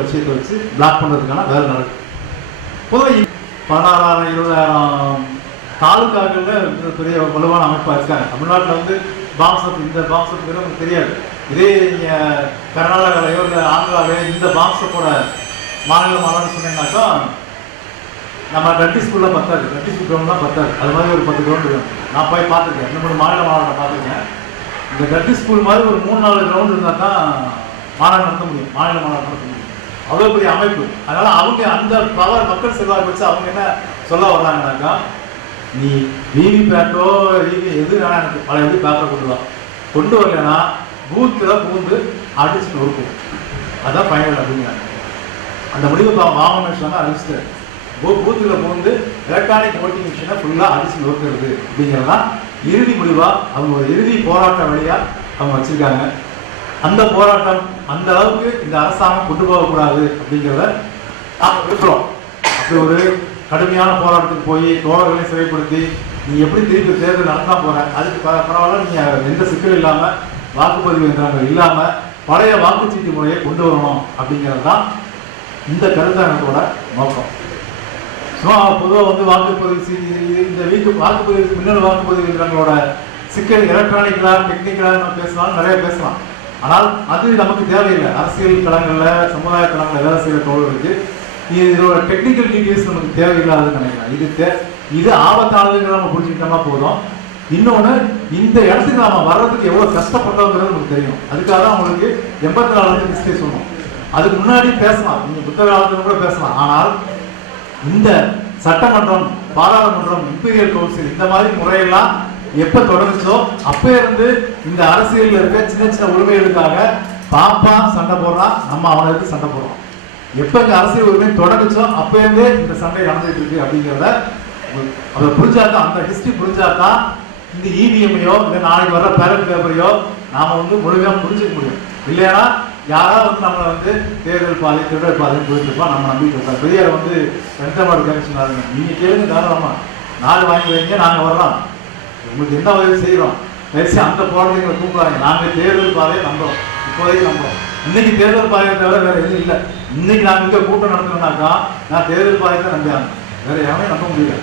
விஷயத்தை வச்சு பிளாக் பண்ணுறதுக்கான வேலை நடக்கும். பொதுவாக 16,000 20,000 தாலுக்காக்களில் பெரிய வலுவான அமைப்பாக இருக்காங்க. தமிழ்நாட்டில் வந்து பாம்சப் இந்த பாம்சப் நமக்கு தெரியாது. இதே நீங்கள் கர்நாடகாலையோ இல்லை ஆந்திராவையோ இந்த பாம்சப்போட மாநிலமானு சொன்னீங்கன்னாக்கா நம்ம டட்டி ஸ்கூல்லாம் பத்தாது, டட்டி ஸ்கூல் கிரவுண்ட்லாம் பத்தாது. அது மாதிரி ஒரு 10 கிரவுண்டு வேணும். நான் போய் பார்த்துருக்கேன், 2-3 மாநில மாவட்டம் பார்த்துருக்கேன். இந்த டட்டி ஸ்கூல் மாதிரி ஒரு 3-4 கிரவுண்டு இருந்தால் தான் மாநாடு நடத்த முடியும், மாநில மாநாடு நடத்த முடியும். அவ்வளோ பெரிய அமைப்பு. அதனால் அவங்க அந்த பவர் மக்கள் செல்வாக்கு வச்சு அவங்க என்ன சொல்ல வர்றாங்கனாக்கா, நீ விவிபேட்டோ எது வேணா எனக்கு பழைய எப்படி பேப்பரை கொண்டு வரலன்னா பூத்தில் பூந்து அடிச்சு நொறுக்கும், அதுதான் ஃபைனல் அப்படிங்கிறாங்க. அந்த முடிவு வாங்கணும் அறிவிச்சிட்டாரு. பூத்தில் பூந்து எலக்ட்ரானிக் ஓட்டிங் மிஷினை ஃபுல்லாக அடிச்சு நொறுக்கிறது அப்படிங்கிறதான் இறுதி முடிவாக அவங்க ஒரு இறுதி போராட்ட வழியாக அவங்க வச்சுருக்காங்க. அந்த போராட்டம் அந்த அளவுக்கு இந்த அரசாங்கம் கொண்டு போகக்கூடாது அப்படிங்கிறத நாங்கள் விரும்புகிறோம். அப்படி ஒரு கடுமையான போராட்டத்துக்கு போய் தோழர்களையும் சிறைப்படுத்தி நீ எப்படி திருப்பி தேர்தல் நடத்தா போகிறேன், அதுக்கு பரவாயில்ல, நீங்கள் எந்த சிக்கலும் இல்லாமல் வாக்குப்பதிவு இயந்திரங்கள் இல்லாமல் பழைய வாக்குச்சீட்டு முறையை கொண்டு வரணும் அப்படிங்கிறது தான் இந்த கருத்தரங்கத்தோட நோக்கம். சும்மா பொதுவாக வந்து வாக்குப்பதிவு இந்த வாக்குப்பதிவு மின்னணு வாக்குப்பதிவு இயந்திரங்களோட சிக்கல் எலக்ட்ரானிக்கலாக டெக்னிக்கலாக நம்ம பேசலாம், நிறைய பேசலாம். ஆனால் அது நமக்கு தேவையில்லை. அரசியல் களங்களில் சமுதாய களங்களில் வேலை செய்கிற தோழர்களுக்கு இதோட டெக்னிக்கல் டீட்டெயில்ஸ் நமக்கு தேவையில்லாதுன்னு நினைக்கிறேன். இது ஆபத்தானதுங்கிறத நம்ம புரிஞ்சுக்கிட்டோமா போதும். இன்னொன்று, இந்த இடத்துக்கு நம்ம வர்றதுக்கு எவ்வளோ கஷ்டப்பட்டோங்கிறது நமக்கு தெரியும். அதுக்காக தான் உங்களுக்கு 84 ஹிஸ்டரி சொன்னோம். அதுக்கு முன்னாடி பேசலாம், நீங்கள் புத்தக காலத்தில் கூட பேசலாம். ஆனால் இந்த சட்டமன்றம், பாராளுமன்றம், இம்பீரியல் கவுன்சில் இந்த மாதிரி முறையெல்லாம் எப்ப தொடங்குச்சோ அப்ப இருந்து இந்த அரசியல் இருக்க சின்ன சின்ன உரிமைகளுக்காக பாப்பா சண்டை போடுறான், நம்ம அவனுக்கு சண்டை போடுறோம். எப்ப இந்த அரசியல் உரிமை தொடங்குச்சோ அப்ப இருந்தே இந்த சண்டை நடந்துட்டு இருக்கு அப்படிங்கிறத அதை புரிஞ்சாதான், அந்த ஹிஸ்டரி புரிஞ்சாதான் இந்த இவிஎம்ஐயோ இல்லை நாளைக்கு வர்ற பேலட் பேப்பரையோ நாம வந்து முழுமையாக புரிஞ்சுக்க முடியும். இல்லையா யாராவது வந்து நம்மளை வந்து தேர்தல் பாதை திருடல் பாதைன்னு போயிட்டுருப்பா, நம்ம நம்பிட்டு இருக்கோம். பெரியார் வந்து வெங்கடமாடு கேட்க சொன்னாருங்க, நீங்க கேளுங்க தாராளமா, நாடு வாங்கி வைங்க, நாங்கள் வர்றோம், உங்களுக்கு என்ன உதவி செய்கிறோம், பேசி அந்த போராட்டங்களை கூப்பிடாங்க. நாங்கள் தேர்தல் பாதையை நம்புறோம், இப்போதைக்கு நம்புறோம். இன்னைக்கு தேர்தல் பாதையை தவிர வேற எதுவும் இல்லை. இன்னைக்கு நாங்கள் இங்கே கூட்டம் நடத்தணும்னாக்கா நான் தேர்தல் பாதையை தான் நம்பியாங்க, வேற யாருமே நம்ப முடியல.